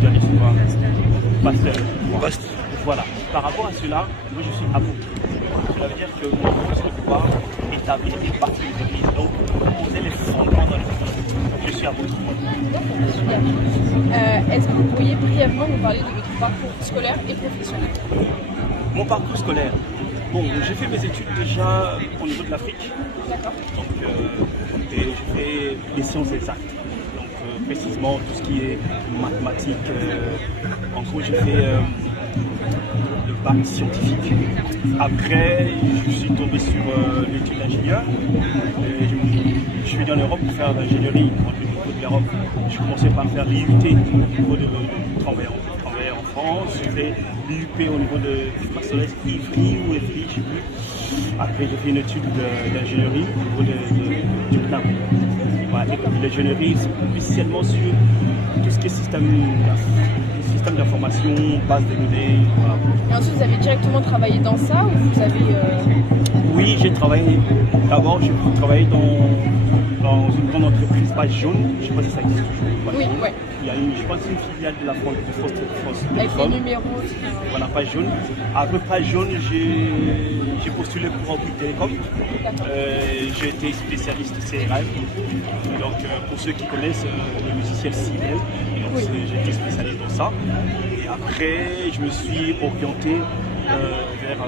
dernier c'est quoi? Pasteur. Voilà. Par rapport à cela, moi je suis apôtre. Cela veut dire que mon rôle c'est de pouvoir établir et bâtir une église. Donc, poser les fondements dans l'église. Je suis apôtre. Est-ce que vous pourriez brièvement nous parler de votre parcours scolaire et professionnel? Mon parcours scolaire. Bon, j'ai fait mes études déjà au niveau de l'Afrique. D'accord. Donc, et j'ai fait des sciences exactes. Donc, précisément tout ce qui est mathématiques. En gros, j'ai fait le bac scientifique. Après, je suis tombé sur l'étude d'ingénieur. Je suis venu en Europe pour faire l'ingénierie au niveau de l'Europe. Je commençais par faire l'IUT au niveau de travailler en France. J'ai fait l'IUP au niveau de Ivry ou Evry, je ne sais plus. Après, j'ai fait une étude d'ingénierie au niveau du CNAM. Voilà, l'ingénierie, spécialement sur tout ce qui est système d'information, base de données. Voilà. Et ensuite, vous avez directement travaillé dans ça ou vous avez... Oui, j'ai travaillé. D'abord, j'ai travaillé dans une grande entreprise, Page Jaune. Je ne sais pas si ça existe toujours. Oui, ouais. Il y a je pense, une filiale de la France Avec Télécom. les numéros. Voilà, Page Jaune. Après Page Jaune, j'ai postulé pour Bouygues Télécom. J'ai été spécialiste CRM. Donc, pour ceux qui connaissent le logiciel CIBEL, Oui. j'ai été spécialiste dans ça. Et après, je me suis orienté vers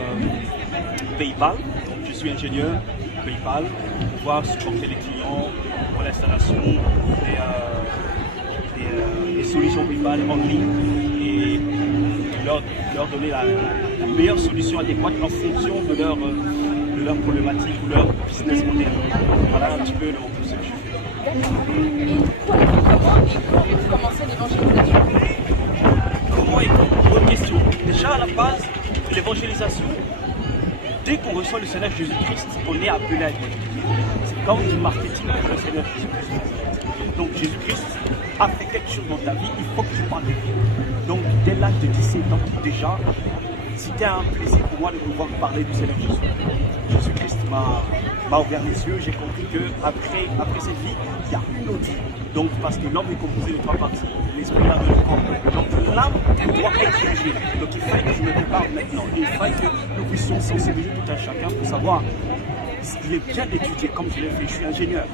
PayPal. Donc, je suis ingénieur PayPal pour pouvoir supporter les clients pour l'installation des solutions PayPal en ligne et leur donner la meilleure solution adéquate en fonction de leur problématique ou leur business model. Voilà un petit peu le ce que je fais. D'accord. Et comment avez-vous commencé l'évangélisation? Comment et quand? Bonne question. Déjà à la base, l'évangélisation, dès qu'on reçoit le Seigneur Jésus-Christ, on est appelé à évangéliser. C'est comme du marketing pour le Seigneur Jésus-Christ. Donc Jésus-Christ a fait quelque chose dans ta vie, il faut que tu parles de lui. Donc dès l'âge de 17 ans, déjà, c'était un plaisir pour moi de pouvoir parler du Seigneur Jésus. Jésus-Christ m'a ouvert les yeux, j'ai compris qu'après cette vie, il y a une autre vie. Donc parce que l'homme est composé de trois parties, l'esprit, l'âme et le corps. Donc l'âme doit être jugée. Donc il faut que je me prépare maintenant. Il faut que nous puissions sensibiliser tout un chacun pour savoir il est bien d'étudier comme je l'ai fait, je suis ingénieur.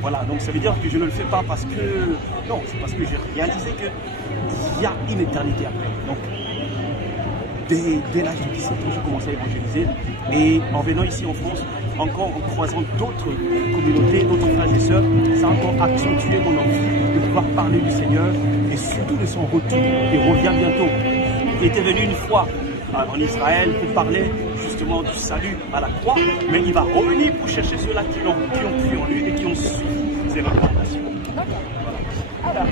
Voilà, donc ça veut dire que je ne le fais pas parce que... Non, c'est parce que j'ai réalisé qu'il y a une éternité après. Donc, dès l'âge de 17 ans, j'ai commencé à évangéliser. Et en venant ici en France, encore en croisant d'autres communautés, d'autres frères et sœurs, ça a encore accentué mon envie de pouvoir parler du Seigneur et surtout de son retour. Il revient bientôt. Il était venu une fois en Israël pour parler justement du salut à la croix, mais il va revenir pour chercher ceux-là qui ont cru en lui et qui ont suivi ses recommandations. Alors,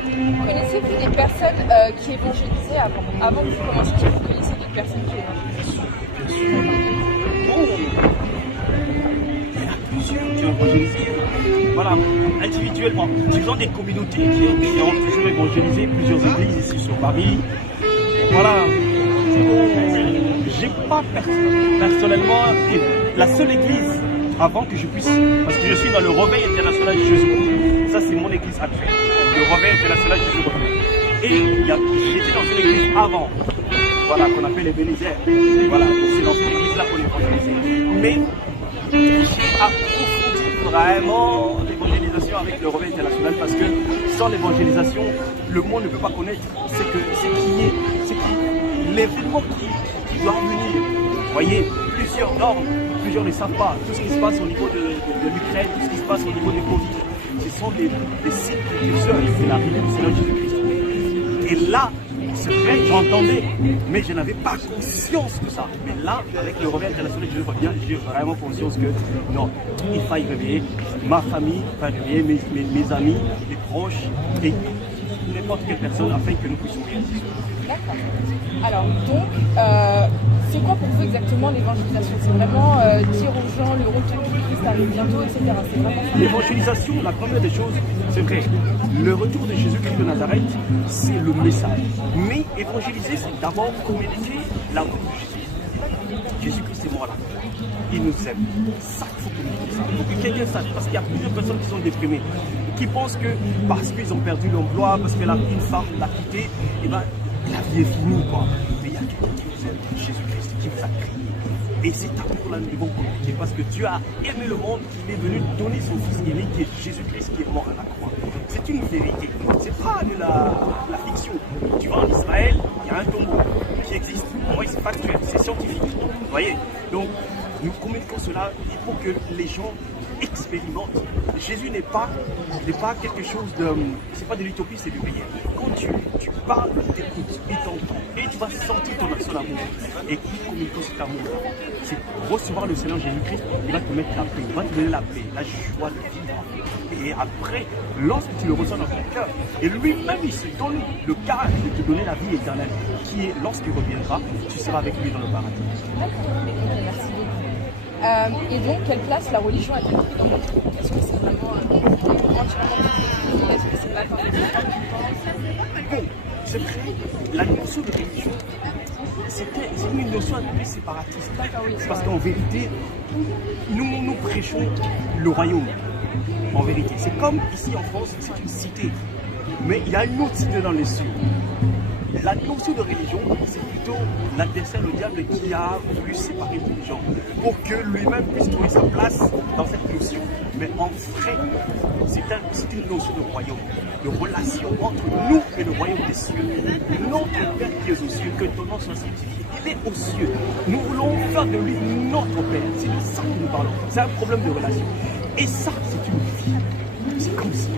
connaissez-vous des personnes qui évangélisaient avant que vous commenciez? Vous connaissez des personnes qui évangélisaient? Bien sûr. Oh. Il y en a plusieurs qui ont évangélisé. Voilà, individuellement. Ils ont des communautés qui ont toujours évangélisé, plusieurs églises ici sur Paris. Voilà. J'ai pas personnellement la seule église avant que je puisse, parce que je suis dans le Réveil international de Jésus. Ça c'est mon église actuelle, le Réveil international de Jésus. Et j'étais dans une église avant, voilà, qu'on appelle les Bénézères. Voilà, c'est dans cette église là qu'on est évangélisé. Mais j'ai approfondi vraiment l'évangélisation avec le Réveil international parce que sans l'évangélisation, le monde ne peut pas connaître l'événement qui doit venir. Vous voyez, plusieurs dorment, plusieurs ne savent pas. Tout ce qui se passe au niveau de l'Ukraine, tout ce qui se passe au niveau du Covid, ce sont des signes précurseurs de l'arrivée du Seigneur Jésus-Christ. Et là, c'est vrai, j'entendais, mais je n'avais pas conscience de ça. Mais là, avec le Réveil international, je vois bien, j'ai vraiment conscience que non, il faut y réveiller. Ma famille va réveiller, mes amis, mes proches, et n'importe quelle personne afin que nous puissions réaliser. D'accord. Alors donc, c'est quoi pour vous exactement l'évangélisation? C'est vraiment dire aux gens le retour de Christ arrive bientôt, etc. C'est vraiment ça. L'évangélisation, la première des choses, c'est vrai, le retour de Jésus-Christ de Nazareth, c'est le message. Mais évangéliser, c'est d'abord communiquer la route de Jésus. Jésus-Christ est mort là. Il nous aime. Ça, il faut communiquer ça. Il faut que quelqu'un sache. Parce qu'il y a plusieurs personnes qui sont déprimées, qui pensent que parce qu'ils ont perdu l'emploi, parce que une femme l'a quitté, et ben, la vie est finie, quoi. Mais il y a quelqu'un qui vous aime, Jésus-Christ, qui vous a créé. Et cet amour-là, nous devons communiquer parce que Dieu a aimé le monde, il est venu donner son Fils aimé qui est Jésus-Christ qui est mort à la croix. C'est une vérité, c'est pas de la fiction. Tu vois, en Israël, il y a un tombeau qui existe. Pour moi, c'est factuel, c'est scientifique. Vous voyez? Donc, nous communiquons cela, il faut que les gens expérimentent. Jésus n'est pas quelque chose de... C'est pas de l'utopie, c'est du réel. Quand tu parles, tu écoutes, il t'entend et tu vas sentir son amour. Et communiquons cet amour-là. C'est recevoir le Seigneur Jésus-Christ, il va te mettre la paix, il va te donner la paix, la joie de vivre. Et après, lorsque tu le reçois dans ton cœur, et lui-même il se donne le courage de te donner la vie éternelle, qui est lorsqu'il reviendra, tu seras avec lui dans le paradis. Merci beaucoup. Et donc, quelle place la religion a-t-elle pris dans votre vie? Est-ce que c'est vraiment entièrement difficile? Est-ce que c'est pas quand Bon, c'est vrai, la notion de religion, c'est une notion un peu séparatiste. Parce qu'en vérité, nous prêchons le royaume. En vérité, c'est comme ici en France, c'est une cité. Mais il y a une autre cité dans les cieux. La notion de religion, c'est plutôt l'adversaire, le diable, qui a voulu séparer les gens pour que lui-même puisse trouver sa place dans cette notion. Mais en vrai, c'est une notion de royaume, de relation entre nous et le royaume des cieux. Notre Père qui est aux cieux, que ton nom soit sanctifié. Il est aux cieux. Nous voulons faire de lui notre Père. C'est de ça que nous parlons. C'est un problème de relation. Et ça, c'est une vie. C'est comme ça.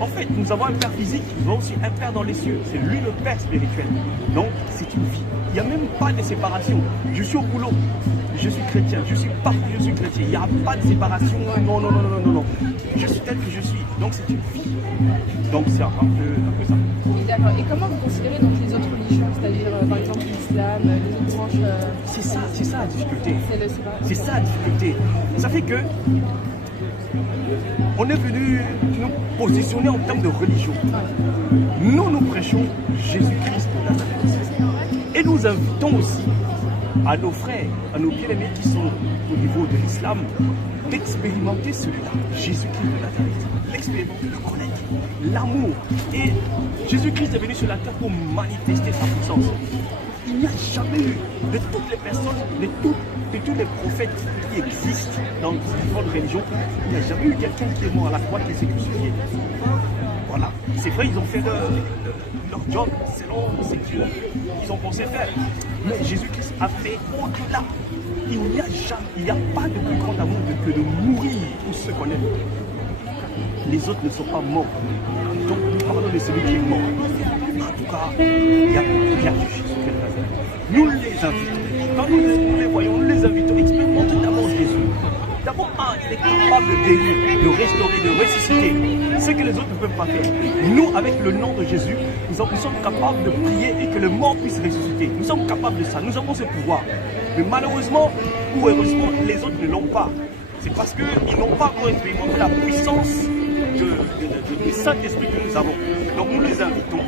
En fait, nous avons un Père physique, nous avons aussi un Père dans les cieux. C'est lui le Père spirituel. Donc, c'est une vie. Il n'y a même pas de séparation. Je suis au boulot, je suis chrétien. Je suis partout, je suis chrétien. Il n'y a pas de séparation. Non, non, non, non, non, non. Je suis tel que je suis. Donc, c'est une vie. Donc, c'est un peu ça. D'accord. Et comment vous considérez donc les autres religions, c'est-à-dire par exemple l'islam, les autres branches C'est ça la difficulté. C'est ça la difficulté. Ça fait que on est venu nous positionner en termes de religion. Nous prêchons Jésus-Christ de Nazareth. Et nous invitons aussi à nos frères, à nos bien-aimés qui sont au niveau de l'islam, d'expérimenter celui-là, Jésus-Christ de Nazareth. L'expérimenter, le connaître, l'amour. Et Jésus-Christ est venu sur la terre pour manifester sa puissance. Il n'y a jamais eu, de toutes les personnes, de tous les prophètes qui existent dans différentes religions, il n'y a jamais eu quelqu'un qui est mort à la croix qui s'est crucifié. Voilà. C'est vrai, ils ont fait leur job selon ce qu'ils ont pensé faire. Mais Jésus-Christ a fait au-delà. Il n'y a pas de plus grand amour que de mourir pour ceux qu'on aime. Les autres ne sont pas morts. Donc nous parlons de celui qui est mort. En tout cas, il y a Jésus qui est là. Nous les invitons. Quand nous les voyons, nous les invitons. Expérimentez d'abord Jésus. D'abord, il est capable de guérir, de restaurer, de ressusciter. Ce que les autres ne peuvent pas faire. Nous, avec le nom de Jésus, nous sommes capables de prier et que le mort puisse ressusciter. Nous sommes capables de ça. Nous avons ce pouvoir. Mais malheureusement ou heureusement, les autres ne l'ont pas. C'est parce qu'ils n'ont pas encore expérimenté la puissance du Saint-Esprit que nous avons. Donc nous les invitons.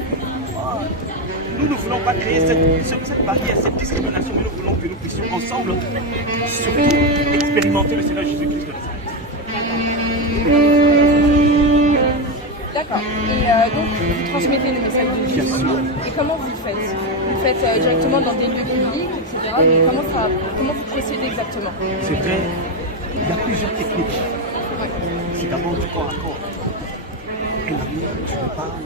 Nous ne voulons pas créer cette barrière, cette discrimination, mais nous voulons que nous puissions ensemble surtout expérimenter le Seigneur Jésus-Christ de Nazareth. D'accord. Et donc, vous transmettez le message de Jésus. Bien sûr. Et comment vous le faites? Vous le faites directement dans des lieux publics, etc. Mais comment vous procédez exactement? C'est vrai, il y a plusieurs techniques. Ouais. C'est d'abord du corps à corps. Un ami, tu lui parles.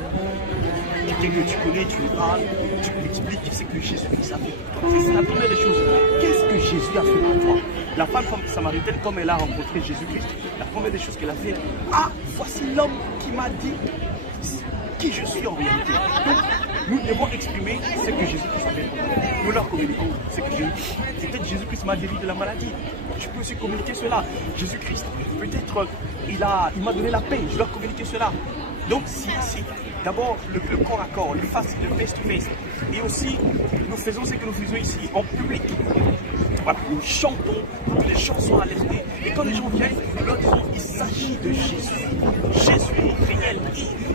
Quelqu'un que tu connais, tu lui parles. Tu lui expliques ce que Jésus-Christ a fait pour toi. C'est la première des choses. Qu'est-ce que Jésus a fait pour toi? La femme samaritaine, comme elle a rencontré Jésus-Christ, la première des choses qu'elle a fait, voici l'homme qui m'a dit qui je suis en réalité. Donc, nous devons exprimer ce que Jésus-Christ a fait pour nous. Nous leur communiquons ce que Jésus-Christ. Peut-être Jésus-Christ m'a guéri de la maladie. Je peux aussi communiquer cela. Jésus-Christ, peut-être il m'a donné la paix. Je dois communiquer cela. Donc, si d'abord le corps à corps, le face-to-face. Et aussi, nous faisons ce que nous faisons ici, en public. Voilà, nous chantons, les gens sont alertés. Et quand les gens viennent, nous leur disons, il s'agit de Jésus. Jésus est réel.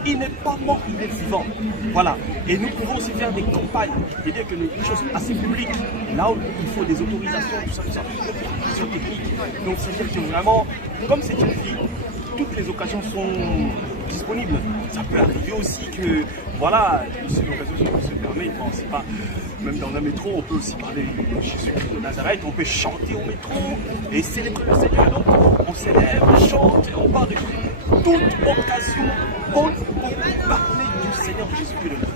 Il n'est pas mort, il est vivant. Voilà. Et nous pouvons aussi faire des campagnes, c'est-à-dire que des choses assez publiques, là où il faut des autorisations, tout ça, sur technique. Donc c'est-à-dire que vraiment, comme c'est une vie, toutes les occasions sont disponibles. Ça peut arriver aussi que, voilà, si l'occasion se permet, bon, c'est pas, même dans le métro, on peut aussi parler de Jésus-Christ de Nazareth, on peut chanter au métro et célébrer le Seigneur. Donc, on célèbre, on chante, on parle de toute occasion, on peut parler du Seigneur Jésus-Christ de Nazareth.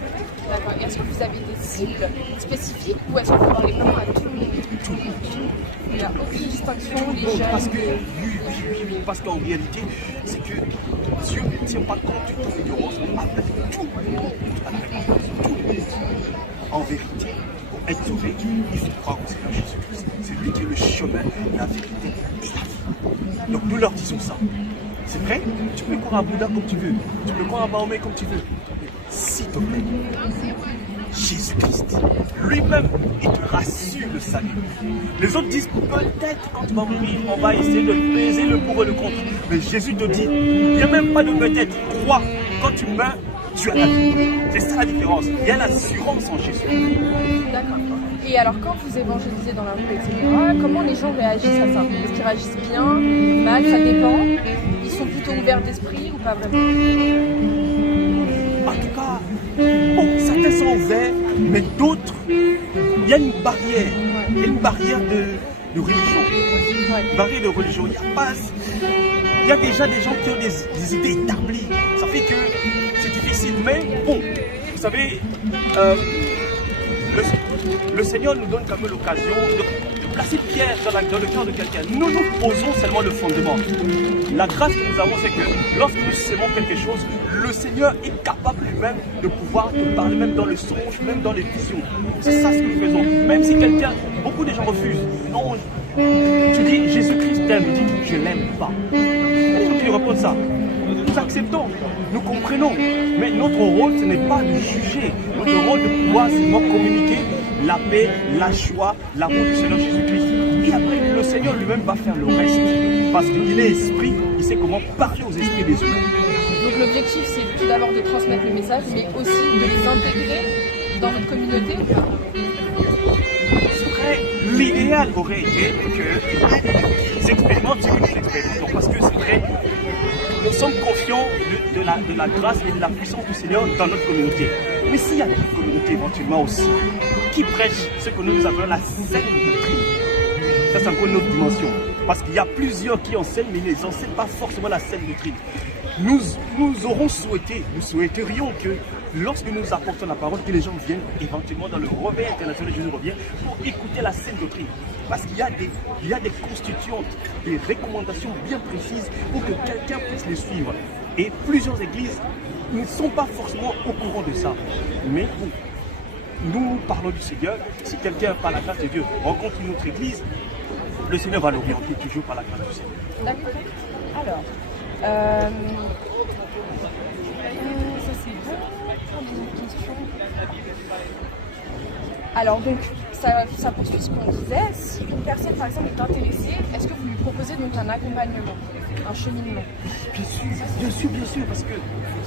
D'accord. Et est-ce que vous avez des cibles spécifiques ou est-ce que vous parlez vraiment à tout le monde? Il n'y a aucune distinction, les jeunes. Parce que, oui, parce qu'en réalité, c'est que Dieu ne tient pas compte du temps de rose, mais appelle tout le monde à la repentance. Tout le monde. En vérité, pour être sauvé, il faut croire au Seigneur Jésus-Christ. C'est lui qui est le chemin, la vérité et la vie. Donc nous leur disons ça. C'est vrai, tu peux croire à Bouddha comme tu veux, tu peux croire à Mahomet comme tu veux. S'il te plaît, Jésus-Christ, lui-même, il te rassure le salut. Les autres disent peut-être quand tu vas mourir, on va essayer de peser le pour et le contre. Mais Jésus te dit, il n'y a même pas de peut-être. Crois, quand tu meurs, tu as la vie. C'est ça la différence. Il y a l'assurance en Jésus. D'accord. Et alors, quand vous évangélisez dans la rue, etc., comment les gens réagissent à ça? Est-ce qu'ils réagissent bien, mal, ça dépend? Ils sont plutôt ouverts d'esprit ou pas vraiment? En tout cas, bon, certains sont ouverts, mais d'autres, il y a une barrière. Il y a une barrière de religion. Une barrière de religion. Il y a déjà des gens qui ont des idées établies. Ça fait que c'est difficile. Mais bon, vous savez, le Seigneur nous donne quand même l'occasion de placer pierre dans le cœur de quelqu'un. Nous posons seulement le fondement. La grâce que nous avons, c'est que lorsque nous sémons quelque chose, le Seigneur est capable lui-même de pouvoir te parler, même dans le songe, même dans les visions. C'est ça ce que nous faisons. Même si quelqu'un, beaucoup de gens refusent. Non, tu dis Jésus-Christ t'aime, il dit je l'aime pas. Il y a des gens qui répondent ça. Nous acceptons, nous comprenons. Mais notre rôle, ce n'est pas de juger. Notre rôle de pouvoir seulement communiquer la paix, la joie, l'amour du Seigneur Jésus-Christ. Et après, le Seigneur lui-même va faire le reste. Parce qu'il est esprit, il sait comment parler aux esprits des humains. Donc l'objectif, c'est tout d'abord de transmettre le message, mais aussi de les intégrer dans notre communauté. L'idéal aurait été qu'ils expérimentent ce que nous expérimentons. Parce que c'est vrai, nous sommes confiants de la grâce et de la puissance du Seigneur dans notre communauté. Mais s'il y a d'autres communautés éventuellement aussi qui prêchent ce que nous appelons la saine doctrine, ça c'est encore une autre dimension. Parce qu'il y a plusieurs qui enseignent, mais ils n'enseignent pas forcément la saine doctrine. Nous souhaiterions que lorsque nous apportons la parole, que les gens viennent éventuellement dans le réveil international de Jésus revient pour écouter la saine doctrine. Parce qu'il y a des constituantes, des recommandations bien précises pour que quelqu'un puisse les suivre. Et plusieurs églises ne sont pas forcément au courant de ça. Mais bon, nous parlons du Seigneur. Si quelqu'un, par la grâce de Dieu, rencontre une autre église, le Seigneur va l'orienter toujours par la grâce du Seigneur. D'accord. Alors, ça c'est bon. Alors donc, ça poursuit ce qu'on disait. Si une personne par exemple est intéressée, est-ce que vous lui proposez donc un accompagnement, un cheminement? Bien sûr, parce que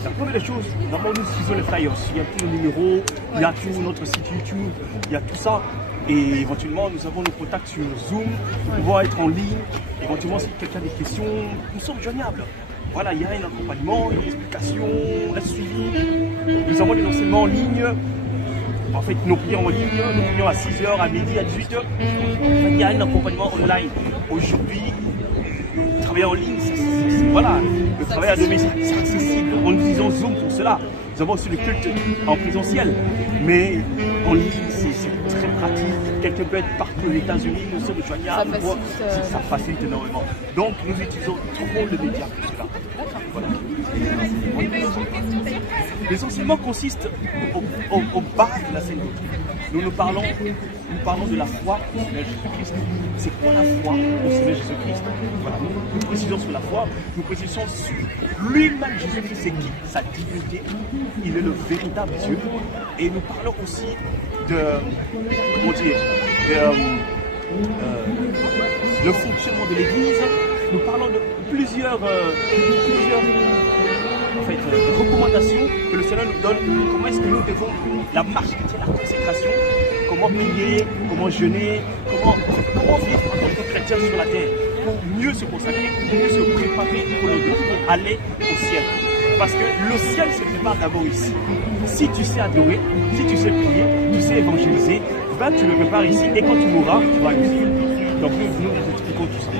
la première des choses, d'abord nous utilisons les flyers. Il y a tout le numéro, il y a tout notre site YouTube, il y a tout ça. Et éventuellement, nous avons nos contacts sur Zoom, on va être en ligne. Éventuellement, si quelqu'un a des questions, nous sommes joignables. Voilà, il y a un accompagnement, une explication, un suivi. Nous avons des enseignements en ligne. En fait, nos prières en ligne, nous prions à 6h, à midi, à 18h. Il y a un accompagnement online. Aujourd'hui, travailler en ligne, voilà, le travail à domicile, c'est accessible. En utilisant Zoom pour cela. Nous avons aussi le culte en présentiel. Mais en ligne, c'est très pratique. Quelqu'un peut être partout aux États-Unis, nous sommes joignables. Ça facilite énormément. Donc, nous utilisons trop le média pour cela. Voilà. Les enseignements consistent aux bases de la saine doctrine. Nous parlons de la foi au Seigneur Jésus-Christ. C'est quoi la foi au Seigneur Jésus-Christ? Voilà. Nous précisons sur la foi, nous précisons sur lui-même Jésus-Christ, c'est qui? Sa divinité. Il est le véritable Dieu. Et nous parlons aussi le fonctionnement de l'Église. Nous parlons de plusieurs fait, recommandations que le Seigneur nous donne. Comment est-ce que nous devons, la marche chrétienne, la consécration, comment prier, comment jeûner, comment vivre en tant que chrétien sur la terre pour mieux se consacrer, pour mieux se préparer pour aller au ciel. Parce que le ciel se prépare d'abord ici. Si tu sais adorer, si tu sais prier, tu sais évangéliser, ben tu le prépares ici et quand tu mourras, tu vas aller au ciel. Donc nous expliquons tout ça.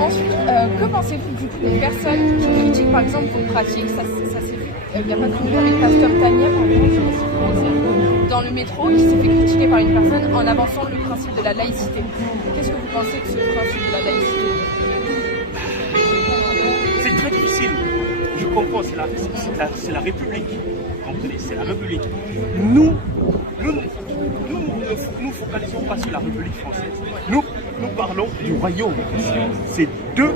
Ensuite, que pensez-vous du coup des personnes qui critiquent par exemple vos pratiques? Ça s'est vu il n'y a pas très longtemps avec Pasteur Tania, par exemple, je sais pas si vous connaissez, dans le métro, il s'est fait critiquer par une personne en avançant le principe de la laïcité. Qu'est-ce que vous pensez de ce principe de la laïcité? C'est très difficile. Je comprends, c'est la République. Vous comprenez, c'est la République. Nous ne focalisons pas sur la République française. Nous parlons du royaume. C'est deux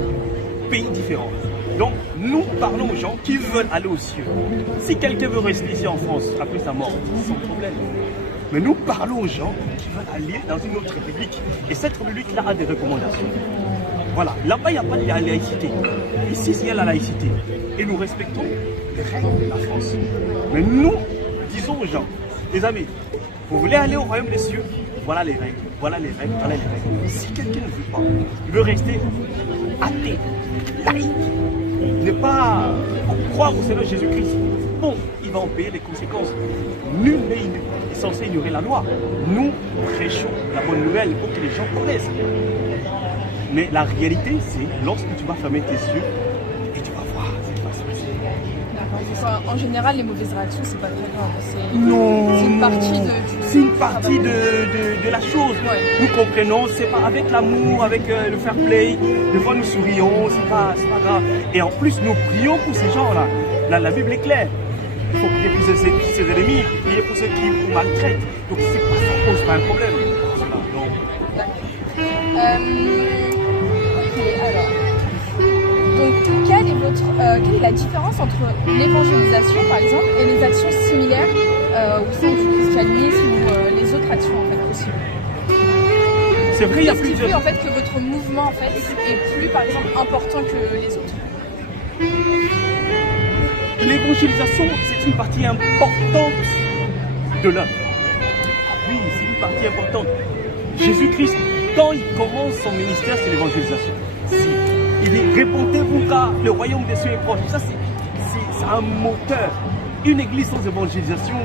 pays différents. Donc, nous parlons aux gens qui veulent aller aux cieux. Si quelqu'un veut rester ici en France après sa mort, sans problème. Mais nous parlons aux gens qui veulent aller dans une autre république. Et cette république-là a des recommandations. Voilà, là-bas, il n'y a pas de laïcité. Ici, il y a la laïcité. Et nous respectons les règles de la France. Mais nous disons aux gens, les amis, vous voulez aller au royaume des cieux? Voilà les règles, voilà les règles, voilà les règles. Si quelqu'un ne veut pas, il veut rester athée, laïque, ne pas croire au Seigneur Jésus-Christ, bon, il va en payer les conséquences. Nul n'est censé ignorer la loi. Nous prêchons la bonne nouvelle pour que les gens connaissent. Mais la réalité, c'est lorsque tu vas fermer tes yeux et tu vas voir ce qui va se passer. D'accord. En général, les mauvaises réactions, c'est pas très grave. Non. C'est une partie de. C'est une partie de la chose. Ouais. Nous comprenons, c'est pas avec l'amour, avec le fair play. Des fois, nous sourions, c'est pas grave. Et en plus, nous prions pour ces gens-là. La Bible est claire. Il faut prier pour ses ennemis, prier pour ceux qui vous maltraitent. Donc, c'est pas ça pose pas un problème. Voilà. Alors, donc quelle est la différence entre l'évangélisation par exemple et les actions similaires au sein du christianisme ou les autres actions en fait possibles? C'est vrai, il y a plusieurs. Qu'est-ce qui fait en fait que votre mouvement en fait est plus par exemple important que les autres? L'évangélisation, c'est une partie importante de l'œuvre. Oui, c'est une partie importante. Jésus-Christ, quand il commence son ministère, c'est l'évangélisation. Il dit, répondez-vous car le royaume des cieux est proche. Ça, c'est un moteur. Une église sans évangélisation,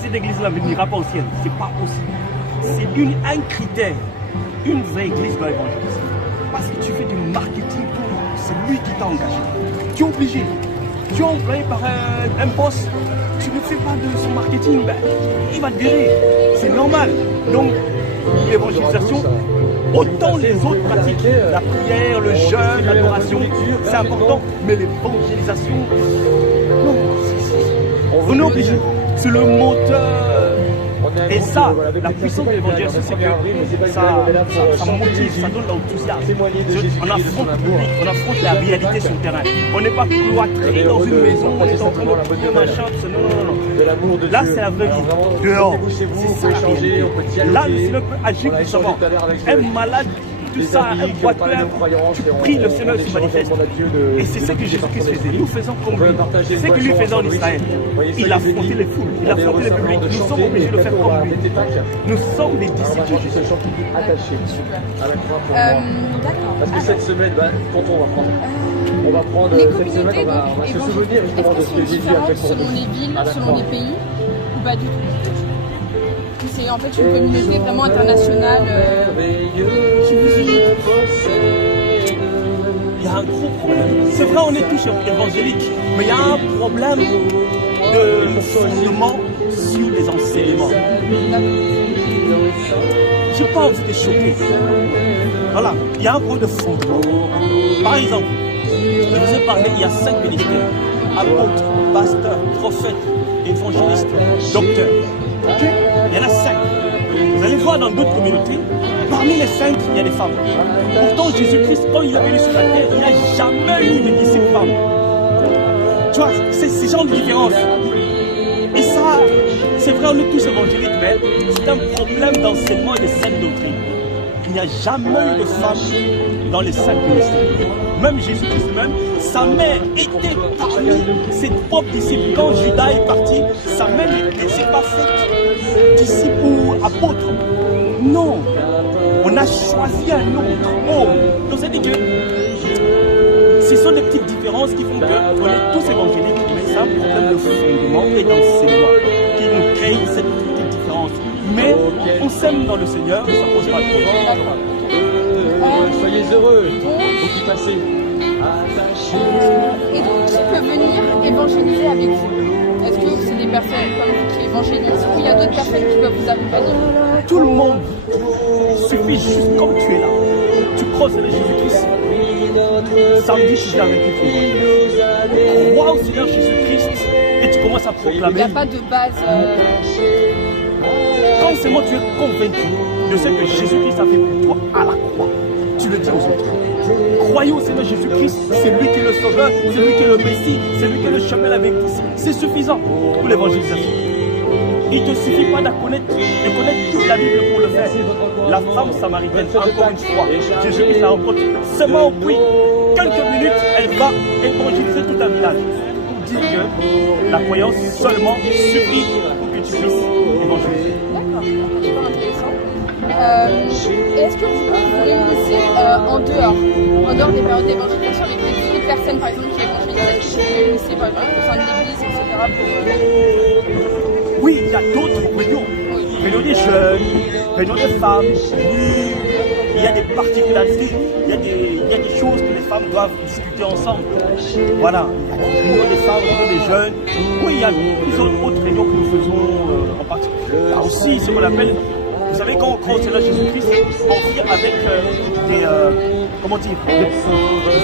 cette église-là ne n'ira pas au ciel. C'est pas possible. C'est un critère. Une vraie église doit évangéliser. Parce que tu fais du marketing pour celui qui t'a engagé. Tu es obligé. Tu es employé par un boss. Tu ne fais pas de son marketing, ben, il va te virer. C'est normal. Donc, l'évangélisation, autant les autres pratiques, la prière, le jeûne, l'adoration, c'est important, mais l'évangélisation, non, on est obligé. C'est le moteur. Et ça, la puissance de l'évangélisation, c'est que ça motive, ça donne l'enthousiasme. On affronte le public, on affronte la réalité sur le terrain. On n'est pas cloîtré dans une maison, on est en train de prier machin, non. Là, c'est la vraie vie. Dehors, c'est ça la réalité. Là, le Seigneur peut agir puissamment. Un malade, tout ça, un boiteux, tu pries, le Seigneur se manifeste. Et c'est ce que Jésus-Christ faisait. Nous faisons comme lui. C'est ce que lui faisait en Israël. Il a affronté les foules, il a affronté les publics. Nous sommes obligés de faire comme lui. Nous sommes des disciples de Jésus. D'accord. Parce que cette semaine, tonton, on va prendre les cette semaine, on va se souvenir justement de ce que Jésus a fait pour nous. Selon les villes, selon les pays, ou pas du tout? C'est en fait une communauté vraiment internationale qui vous unit. Il y a un gros problème. C'est vrai, on est tous évangéliques, mais il y a un problème de fondement sur les enseignements. Je n'ai pas envie de choquer. Voilà, il y a un problème de fondement. Par exemple, je vous ai parlé, il y a 5 ministères: apôtres, pasteurs, prophètes, évangélistes, docteurs. Okay? Il y en a 5. Vous allez voir dans d'autres communautés, parmi les 5, il y a des femmes. Pourtant, Jésus-Christ, quand il est venu sur la terre, il n'a jamais eu de disciples femmes. Tu vois, c'est ce genre de différence. Et ça, c'est vrai, on est tous évangéliques, mais c'est un problème d'enseignement et de sainte doctrine. Il n'y a jamais eu de femmes dans les 5 ministères. Même Jésus-Christ même, sa mère était parmi parmi ses propres disciples. Quand Judas est parti, sa main ne s'est pas faite disciple ou apôtre. Non, on a choisi un autre. Oh, donc ça dit que ce sont des petites différences qui font qu'on est tous évangéliques, mais c'est un problème de fondement et d'enseignement qui nous crée cette petite différence. Mais on s'aime dans le Seigneur, ça ne pose pas de problème. Soyez heureux, vous qui passez. Et donc, qui peut venir évangéliser avec vous? Est-ce que c'est des personnes comme vous qui évangélisent ou il y a d'autres personnes qui peuvent vous accompagner? Tout le monde, suffit juste comme tu es là. Tu crois au Seigneur Jésus-Christ. Samedi, je suis avec toi. Crois au Seigneur Jésus-Christ et tu commences à proclamer. Il n'y a pas de base. Quand seulement tu es convaincu de ce que Jésus-Christ a fait pour toi à la croix, tu le dis aux autres. Croyez au Seigneur Jésus-Christ, c'est lui qui est le sauveur, c'est lui qui est le Messie, c'est lui qui est le chemin avec nous. C'est suffisant pour l'évangélisation. Il ne te suffit pas de connaître toute la Bible pour le faire. La femme samaritaine, encore une fois, Jésus-Christ la rencontre seulement au puits. Quelques minutes, elle va évangéliser tout un village. Pour dire que la croyance seulement suffit pour que tu puisses évangéliser. D'accord, super intéressant. Est-ce que vous vous réunissez en dehors des périodes d'évangélisation avec des personnes, par exemple, qui évangélisent? Est-ce que vous vous réunissez, par exemple, au sein de l'église, etc. Oui, il y a d'autres réunions. Réunions des jeunes, réunions des femmes. Oui, il y a des particularités, il y a des choses que les femmes doivent discuter ensemble. Voilà, il y a des réunions des femmes, réunions des jeunes. Oui, il y a plusieurs autres réunions que nous faisons en particulier. Il y a aussi ce qu'on appelle, vous savez, quand on croit au Seigneur Jésus-Christ, on vit avec des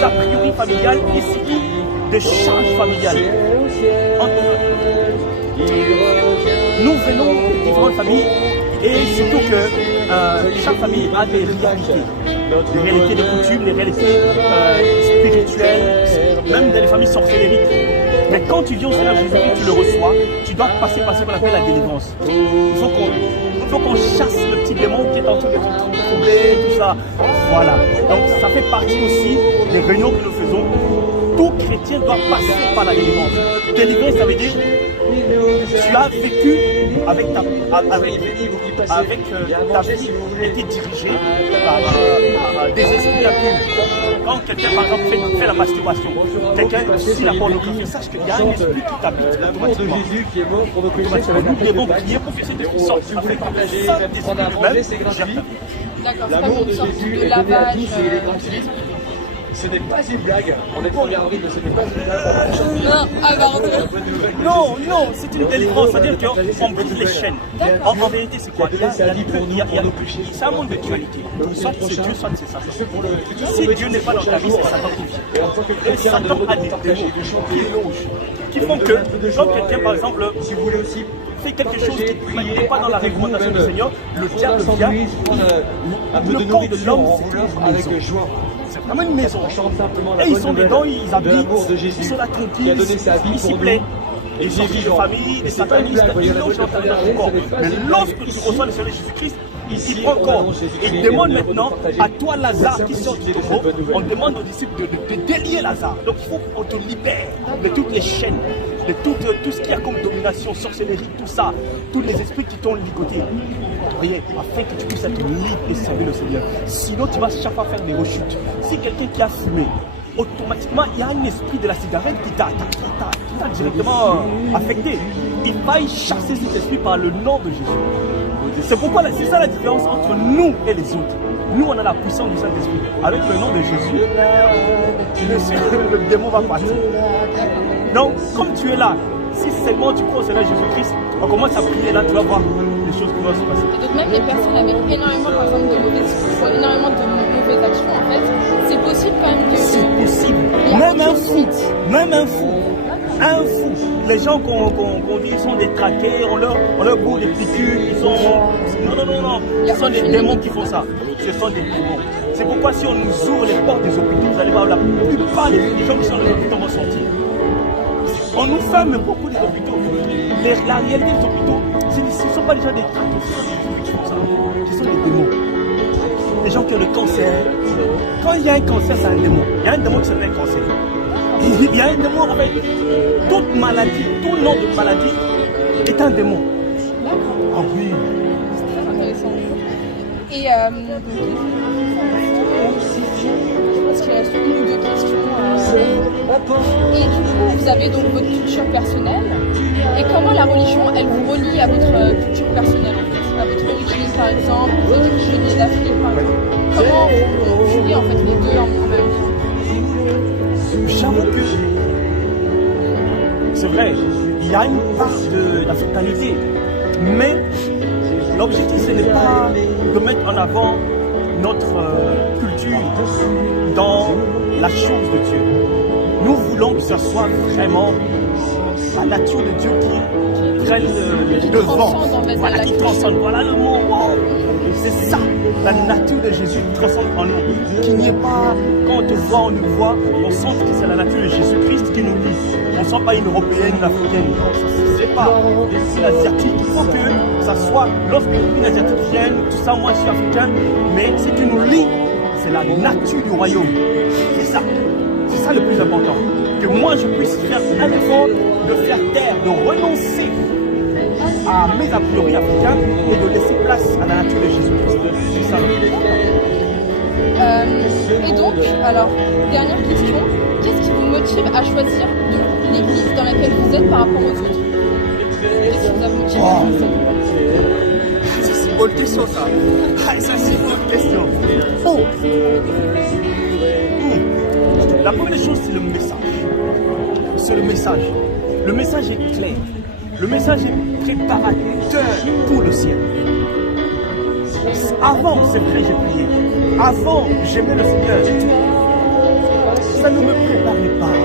a priori familiales et surtout des charges familiales. Nous venons de différentes familles et surtout que chaque famille a des réalités de coutumes, des réalités spirituelles, même dans les familles sorcellériques. Mais quand tu viens au Seigneur Jésus-Christ, tu le reçois, tu dois passer par ce qu'on appelle la délivrance. Il faut qu'on chasse le petit démon qui est en train de te troubler, tout ça. Voilà. Donc ça fait partie aussi des réunions que nous faisons. Tout chrétien doit passer par la délivrance. Délivrer, ça veut dire tu as vécu avec ta vie été dirigé par des esprits impurs. Quand quelqu'un par exemple fait la masturbation, quelqu'un suit la pornographie, sache qu'il y a un esprit qui t'habite automatiquement. Nous devons prier pour que cet esprit sorte. Ça fait que le Saint-Esprit lui-même gère ta vie. D'accord, c'est comme une sorte de lavage. Ce n'est pas une blague. On est le 1er avril, mais ce n'est pas une blague. Non, c'est une délivrance. C'est-à-dire qu'on brise les chaînes. En vérité, c'est quoi? C'est un monde de dualité. Soit c'est Dieu, soit c'est Satan. Si Dieu n'est pas dans ta vie, c'est Satan qui vient. Et Satan a des démons qui font que, quand quelqu'un, par exemple, fait quelque chose qui n'est pas dans la recommandation du Seigneur, le diable vient. Le corps de l'homme, c'est une maison. C'est vraiment une maison. Et ils sont dedans, ils habitent, ils sont là tranquilles, ils s'y plaisent. Ils sont des familles, des satanistes, ils logent dans ton corps. Mais lorsque tu reçois le Seigneur Jésus-Christ, il prend corps. Et il demande maintenant à toi, Lazare, qui sort du tombeau, on demande aux disciples de délier Lazare. Donc il faut qu'on te libère de toutes les chaînes, de tout ce qu'il y a comme domination, sorcellerie, tout ça, tous les esprits qui t'ont ligoté. Voyez, afin que tu puisses être libre et servir le Seigneur. Sinon, tu vas chaque fois faire des rechutes. Si quelqu'un qui a fumé, automatiquement, il y a un esprit de la cigarette qui t'a directement affecté. Il va y chasser cet esprit par le nom de Jésus. C'est pourquoi, c'est ça la différence entre nous et les autres. Nous, on a la puissance du Saint-Esprit. Avec le nom de Jésus, le démon va partir. Donc, comme tu es là, si seulement tu crois au Seigneur Jésus-Christ, on commence à prier là, tu vas voir les choses qui vont se passer. Et donc même les personnes avec énormément, par exemple, de énormément de mauvaises actions, en fait, c'est possible quand même que... C'est possible. Même un fou. Un fou. Les gens qu'on dit ils sont détraqués, on leur bourre des piqûres, ils sont... Non. Ce sont des démons qui font ça. Ce sont des démons. C'est pourquoi si on nous ouvre les portes des hôpitaux, vous allez voir la plupart des gens qui sont dans les hôpitaux vont sortir. On nous ferme beaucoup des hôpitaux. La réalité des hôpitaux, ce ne sont pas des gens des traqués, ce sont des démons. Des gens qui ont le cancer. Quand il y a un cancer, c'est un démon. Il y a un démon qui s'appelle cancer. Il y a un démon, en fait. Toute maladie, tout nom de maladie est un démon. D'accord. Ah oui. C'est très intéressant. Et je pense qu'il reste une ou deux questions. Et du coup, vous avez donc votre culture personnelle. Et comment la religion, elle vous relie à votre culture personnelle, en fait, à votre origine, par exemple, vous êtes originaire d'Afrique, par exemple. Comment vous liez en fait les deux en même temps? J'avoue que c'est vrai, il y a une part d'africanité, mais l'objectif ce n'est pas de mettre en avant notre culture dans la chose de Dieu. Nous voulons que ce soit vraiment la nature de Dieu qui prenne le devant, voilà, qui transcende. Voilà le mot. Wow. C'est ça, la nature de Jésus qui transcende en nous. Qu'il n'y ait pas, quand on te voit, on nous voit, on sent que c'est la nature de Jésus-Christ qui nous lie. On ne sent pas une européenne, une africaine. Non, c'est pas une asiatique. Il faut que ça soit, lorsque une asiatique vient, tout ça, moi je suis africain, mais ce qui nous lie, c'est la nature du royaume. C'est ça. C'est ça le plus important. Que moi je puisse faire un effort de faire taire, de renoncer à mes a priori africains et de laisser place à la nature de Jésus-Christ. C'est ça. Et donc, alors, dernière question, qu'est-ce qui vous motive à choisir l'église dans laquelle vous êtes par rapport aux autres? Qu'est-ce qui vous a motivé à choisir? C'est une bonne question ça. Ça c'est une bonne question. Oh. La première chose c'est le message. C'est le message. Le message est clair. Le message est préparateur pour le ciel. Avant, c'est vrai, j'ai prié. Avant, j'aimais le Seigneur. Ça ne me préparait pas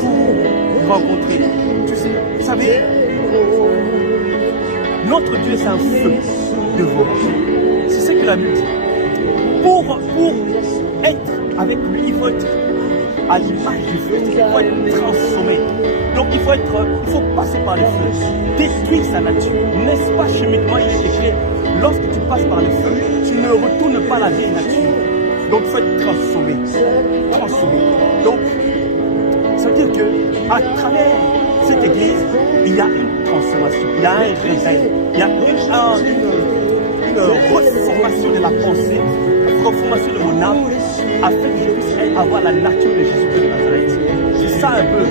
pour rencontrer. Vous savez, notre Dieu, c'est un feu devant. C'est ce que la Bible dit. Pour être avec lui, il faut être à l'image du feu. Il faut être transformé. Donc il faut passer par le feu, détruire sa nature. N'est-ce pas chimiquement, il est écrit, lorsque tu passes par le feu, tu ne retournes pas à la vieille nature. Donc il faut être transformé. Donc, ça veut dire qu'à travers cette église, il y a une transformation, il y a un réveil, il y a une reformation de la pensée, une reformation de mon âme, afin que je puisse avoir la nature de Jésus de Nazareth. C'est ça un peu.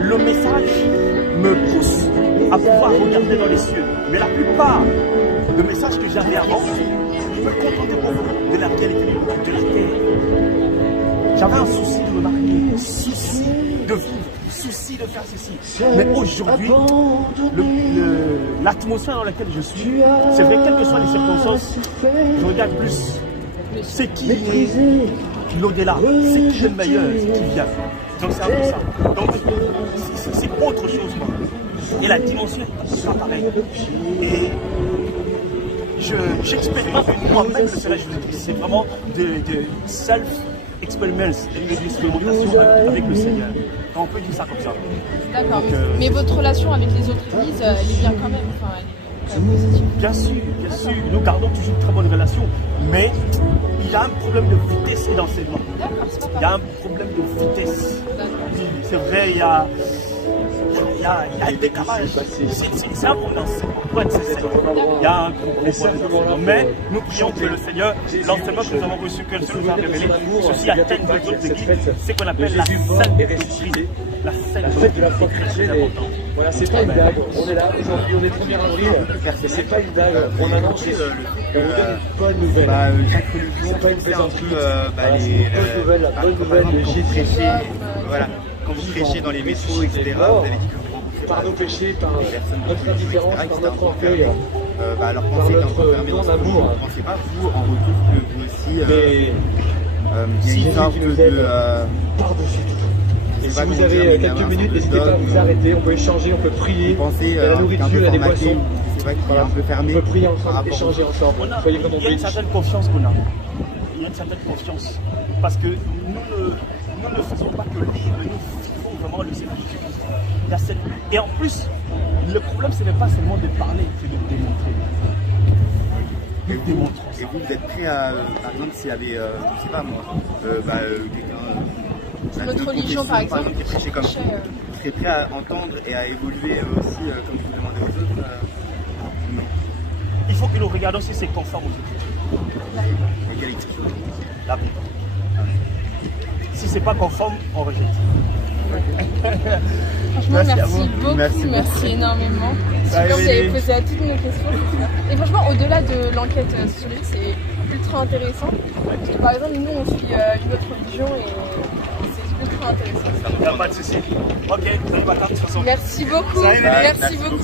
Le message me pousse à pouvoir regarder dans les cieux. Mais la plupart des messages que j'avais avant, je me contentais beaucoup de la réalité de la terre. J'avais un souci de me marier, souci de vivre, souci de faire ceci. Mais aujourd'hui, l'atmosphère dans laquelle je suis, c'est vrai, quelles que soient les circonstances, je regarde plus ce qui est l'au-delà, ce qui est le meilleur, ce qui vient. Donc c'est un peu ça. Donc c'est autre chose. Quoi. Et la dimension n'est pas pareille. Et j'expérimente moi-même le Seigneur Jésus-Christ. C'est vraiment de self-experience, de l'expérimentation avec le Seigneur. Donc, on peut dire ça comme ça. D'accord. Mais votre relation avec les autres églises, elle est bien quand même. Enfin, elle est quand même positive. Bien sûr. Nous gardons toujours une très bonne relation. Mais il y a un problème de vitesse et d'enseignement. D'accord, c'est pas Il y a un problème de vitesse. C'est vrai, il y a un décalage. C'est un problème d'enseignement. Pour être sincère. Il y a un gros problème. Mais nous prions que le Seigneur, l'enseignement que nous avons reçu, que le Seigneur nous a révélé, ceci atteigne les autres églises, c'est qu'on appelle la sainte doctrine. La sainte doctrine. Voilà, c'est pas une blague. On est là, aujourd'hui, on est 1er avril. C'est pas une blague. On annonce une bonne nouvelle. Chaque religion fait un peu la bonne nouvelle de Jésus. Voilà, quand vous prêchez dans les métros, etc., vous avez dit que vous rencontrez par nos péchés, par notre indifférence, par notre orgueil, leur pensée est encore fermée dans ce monde. Vous ne pensez pas, vous, en retour, que vous aussi, il y a une sorte de... par-dessus tout. Et si vous avez quelques minutes, n'hésitez pas à vous arrêter, on peut échanger, on peut prier, il y a la nourriture, il y a des boissons. C'est vrai qu'il est un peu fermé. On peut prier ensemble, échanger ensemble. Soyez vraiment Il y a une certaine confiance qu'on a. Il y a une certaine confiance. Parce que nous ne faisons pas que lire, mais nous vivons vraiment le Seigneur Jésus-Christ. Et en plus, le problème, ce n'est pas seulement de parler, c'est de démontrer. Et vous êtes prêt à, par exemple, s'il y avait, je ne sais pas moi, quelqu'un notre religion, par exemple, qui est prêchée comme tu serais prêt à entendre et à évoluer aussi comme vous demandez aux autres non. Il faut que nous regardions si c'est conforme aux Écritures. Égalité. La plupart. Si c'est pas conforme, on rejette. Franchement, merci beaucoup, merci énormément. Vous avez posé à toutes nos questions. Et franchement, au-delà de l'enquête sociologique, c'est ultra intéressant. Parce que par exemple, nous, on suit une autre religion et c'est ultra intéressant. Il n'y a pas de souci. Ok, vous allez m'attendre de toute façon. Merci beaucoup. Merci beaucoup.